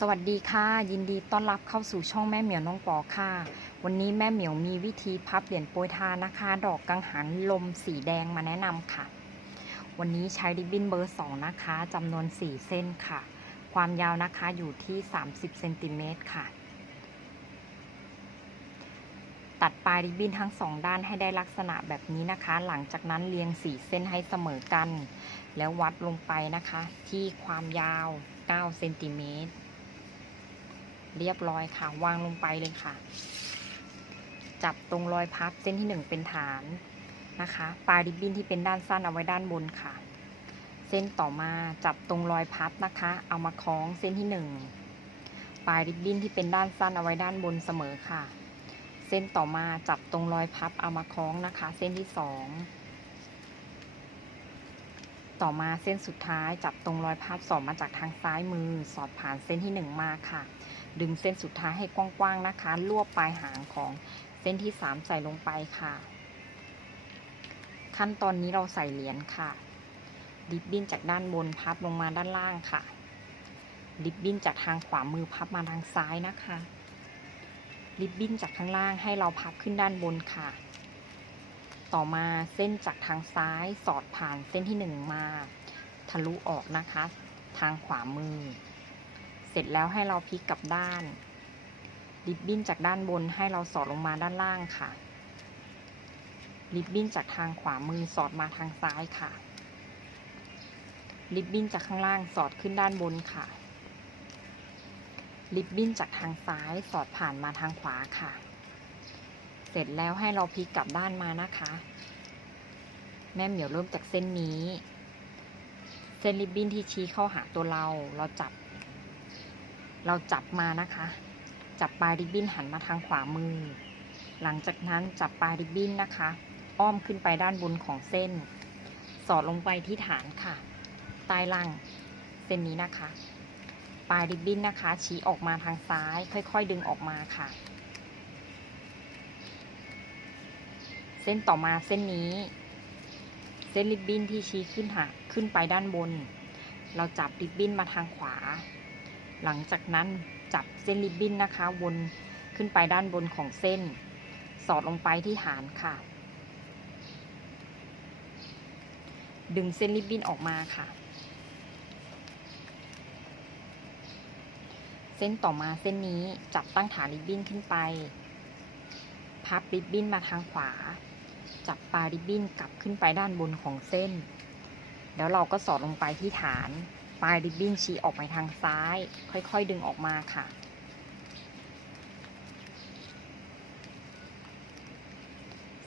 สวัสดีค่ะ ยินดีต้อนรับเข้าสู่ช่องแม่เหมียวน้องปอค่ะ วันนี้แม่เหมียวมีวิธีพับเหรียญโปรยทานนะคะ ดอกกังหันลมสีแดงมาแนะนำค่ะ วันนี้ใช้ริบบิ้นเบอร์2นะคะจำนวน4เส้นค่ะ ความยาวนะคะอยู่ที่30เซนติเมตรค่ะ ตัดปลายริบบิ้นทั้งสองด้านให้ได้ลักษณะแบบนี้นะคะ หลังจากนั้นเรียงสีเส้นให้เสมอกัน แล้ววัดลงไปนะคะ ที่ความยาว9เซนติเมตร เรียบร้อยค่ะ วางลงไปเลยค่ะ จับตรงรอยพับเส้นที่1เป็นฐานนะคะ ปลายริบบิ้นที่เป็นด้านสั้นเอาไว้ด้านบนค่ะ เส้นต่อมาจับตรงรอยพับนะคะ เอามาคล้องเส้นที่1ปลายริบบิ้นที่เป็นด้านสั้นเอาไว้ด้านบนเสมอค่ะ เส้นต่อมาจับตรงรอยพับเอามาคล้องนะคะ เส้นที่สองต่อมาเส้นสุดท้ายจับตรงรอยพับสอดมาจากทางซ้ายมือสอดผ่านเส้นที่หนึ่งมาค่ะ ดึงเส้นสุดท้ายให้กว้างๆนะคะ รวบปลายหางของเส้นที่สามใส่ลงไปค่ะ ขั้นตอนนี้เราใส่เหรียญค่ะริบบิ้นจากด้านบนพับลงมาด้านล่างค่ะริบบิ้นจากทางขวามือพับมาทางซ้ายนะคะ ริบบิ้นจากข้างล่างให้เราพับขึ้นด้านบนค่ะ ต่อมาเส้นจากทางซ้ายสอดผ่านเส้นที่หนึ่งมา ทะลุออกนะคะ ทางขวามือ ร็จแล้วให้เราพลิกกลับด้าน ริบบิ้นจากด้านบนให้เราสอดลงมาด้านล่างค่ะ ริบบิ้นจากทางขวามือสอดมาทางซ้ายค่ะ ริบบิ้นจากข้างล่างสอดขึ้นด้านบนค่ะ ริบบิ้นจากทางซ้ายสอดผ่านมาทางขวาค่ะ เสร็จแล้วให้เราพลิกกลับด้านมานะคะ แม่เหมียวเริ่มจากเส้นนี้ เส้นริบบิ้นที่ชี้เข้าหาตัวเราเราจับ เราจับมานะคะ จับปลายริบบิ้นหันมาทางขวามือ หลังจากนั้นจับปลายริบบิ้นนะคะ อ้อมขึ้นไปด้านบนของเส้น สอดลงไปที่ฐานค่ะ ใต้ล่างเส้นนี้นะคะ ปลายริบบิ้นนะคะ ชี้ออกมาทางซ้าย ค่อยๆ ดึงออกมาค่ะ เส้นต่อมาเส้นนี้ เส้นริบบิ้นที่ชี้ขึ้นหาขึ้นไปด้านบน เราจับริบบิ้นมาทางขวา หลังจากนั้นจับเส้นริบบิ้นนะคะ วนขึ้นไปด้านบนของเส้น สอดลงไปที่ฐานค่ะ ดึงเส้นริบบิ้นออกมาค่ะ เส้นต่อมาเส้นนี้จับตั้งฐานริบบิ้นขึ้นไป พับริบบิ้นมาทางขวา จับปลายริบบิ้นกลับขึ้นไปด้านบนของเส้น แล้วเราก็สอดลงไปที่ฐาน ปลายริบบิ้นชี้ออกไปทางซ้าย ค่อยๆดึงออกมาค่ะ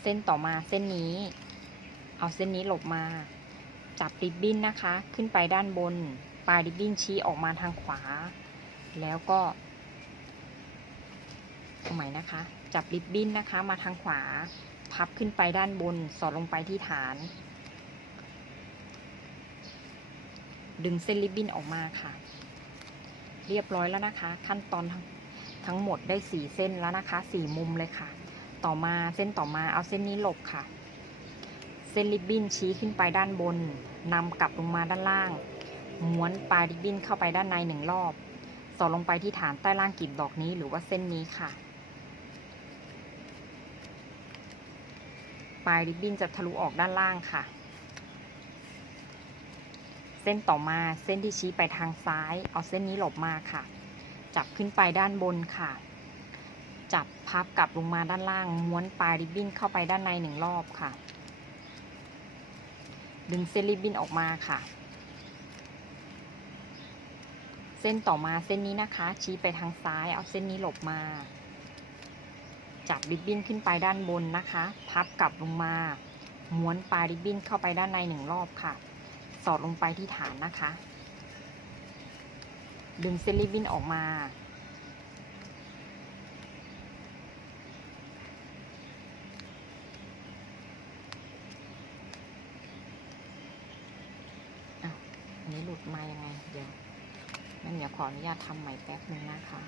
เส้นต่อมาเส้นนี้ เอาเส้นนี้หลบมา จับริบบิ้นนะคะ ขึ้นไปด้านบน ปลายริบบิ้นชี้ออกมาทางขวา แล้วก็เอาใหม่นะคะ จับริบบิ้นนะคะมาทางขวา พับขึ้นไปด้านบน สอดลงไปที่ฐาน ดึงเส้นริบบิ้นออกมาค่ะ เรียบร้อยแล้วนะคะ ขั้นตอนทั้งหมดได้สี่เส้นแล้วนะคะสี่มุมเลยค่ะ ต่อมาเส้นต่อมาเอาเส้นนี้หลบค่ะ เส้นริบบิ้นชี้ขึ้นไปด้านบนนำกลับลงมาด้านล่าง ม้วนปลายริบบิ้นเข้าไปด้านในหนึ่งรอบสอดลงไปที่ฐานใต้ล่างกลีบดอกนี้หรือว่าเส้นนี้ค่ะ ปลายริบบิ้นจะทะลุออกด้านล่างค่ะ เส้นต่อมาเส้นที่ชี้ไปทางซ้าย เอาเส้นนี้หลบมาค่ะ จับขึ้นไปด้านบนค่ะ จับพับกลับลงมาด้านล่าง ม้วนปลายริบบิ้นเข้าไปด้านในหนึ่งรอบค่ะ ดึงเส้นริบบิ้นออกมาค่ะ เส้นต่อมาเส้นนี้นะคะ ชี้ไปทางซ้าย เอาเส้นนี้หลบมา จับริบบิ้นขึ้นไปด้านบนนะคะ พับกลับลงมา ม้วนปลายริบบิ้นเข้าไปด้านในหนึ่งรอบค่ะ สอดลงไปที่ฐานนะคะ ดึงเส้นริบบิ้นออกมาอะอันนี้หลุดมายังไง เดี๋ยวนั่นเดี๋ยวขออนุญาตทำใหม่แป๊บนึงนะคะ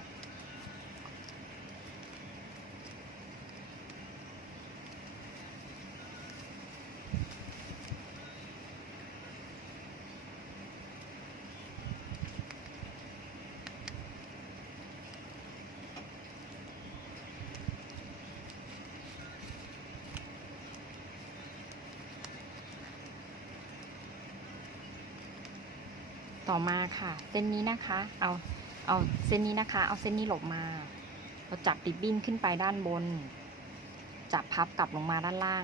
ต่อมาค่ะ เส้นนี้นะคะ เอาเอาเส้นนี้นะคะ เอาเส้นนี้หลบมาเราจับริบบิ้นขึ้นไปด้านบน จับพับกลับลงมาด้านล่าง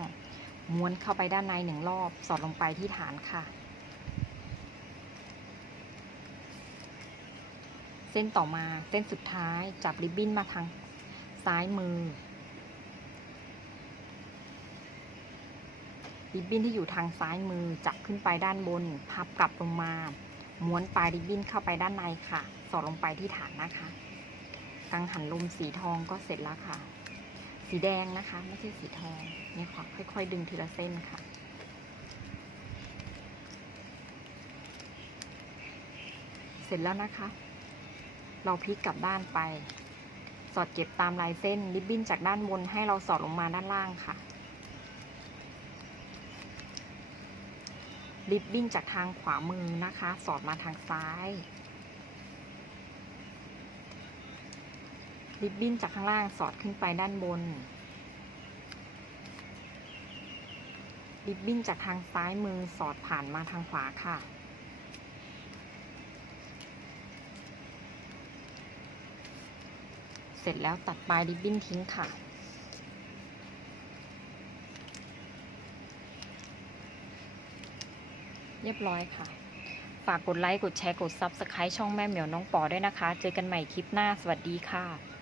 ม้วนเข้าไปด้านในหนึ่งรอบ สอดลงไปที่ฐานค่ะ เส้นต่อมาเส้นสุดท้ายจับริบบิ้นมาทางซ้ายมือ ริบบิ้นที่อยู่ทางซ้ายมือจับขึ้นไปด้านบน พับกลับลงมา ม้วนปลายริบบิ้นเข้าไปด้านในค่ะ สอดลงไปที่ฐานนะคะ กังหันลมสีทองก็เสร็จแล้วค่ะ สีแดงนะคะ ไม่ใช่สีทองเนี่ยค่ะค่อย ๆ ดึงทีละเส้นค่ะเสร็จแล้วนะคะ เราพลิกกลับด้านไป สอดเก็บตามลายเส้นริบบิ้นจากด้านบนให้เราสอดลงมาด้านล่างค่ะ ริบบิ้นจากทางขวามือนะคะ สอดมาทางซ้ายริบบิ้นจากข้างล่างสอดขึ้นไปด้านบนริบบิ้นจากทางซ้ายมือสอดผ่านมาทางขวาค่ะ เสร็จแล้วตัดปลายริบบิ้นทิ้งค่ะ รียบร้อยค่ะ ฝากกดไลค์ กดแชร์ กด Subscribe ช่องแม่เหมียวน้องปอด้วยนะคะ เจอกันใหม่คลิปหน้า สวัสดีค่ะ